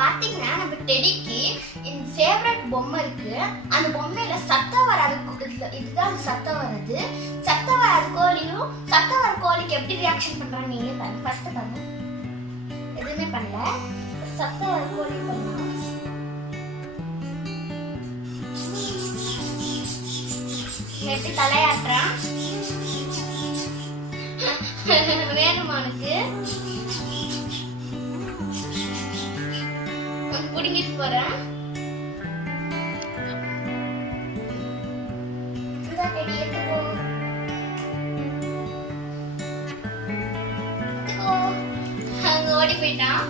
பாத்தீங்கன்னா நம்ம டெடிக்கு இந்த ஃபேவரட் பொம்மை இருக்கு. அந்த பொம்மையில சத்தம் வராது. இதுதான் சத்தம் வருது. சத்தம் வராத கோழியும் சத்தம் வர கோழிக்கு எப்படி ரியாக்ஷன் பண்றாங்க நீங்களே பாருங்க. ஃபர்ஸ்ட் பாருங்க, எதுவுமே பண்ணல. சத்தம் வர கோழி பண்ணலாம். எப்படி தலையாட்டுறான் வேணுமா உனக்கு? புடிங்கிட்டு போறேன். அங்க ஓடி போயிட்டான்.